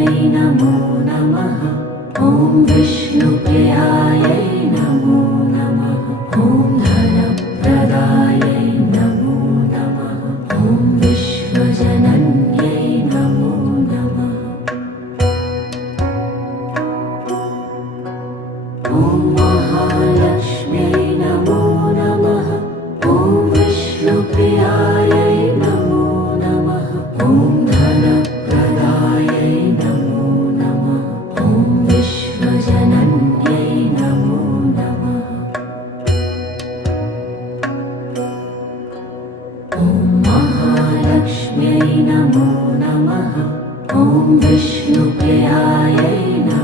महालक्ष्म्यै नमो नमः। ॐ विष्णुप्रियायै नमो नमः। ॐ धनप्रदायै नमो नमः। ॐ विश्वजनन्यै नमो नमः। ॐ महालक्ष्म्यै नमो नमः। ॐ विष्णुप्रियायै नमो नमः। ॐ धनप्रदायै नमो नमः। ॐ विश्वजनन्यै नमो नमः। ॐ महालक्ष्म्यै नमो नमः। ॐ विष्णुप्रियायै नमो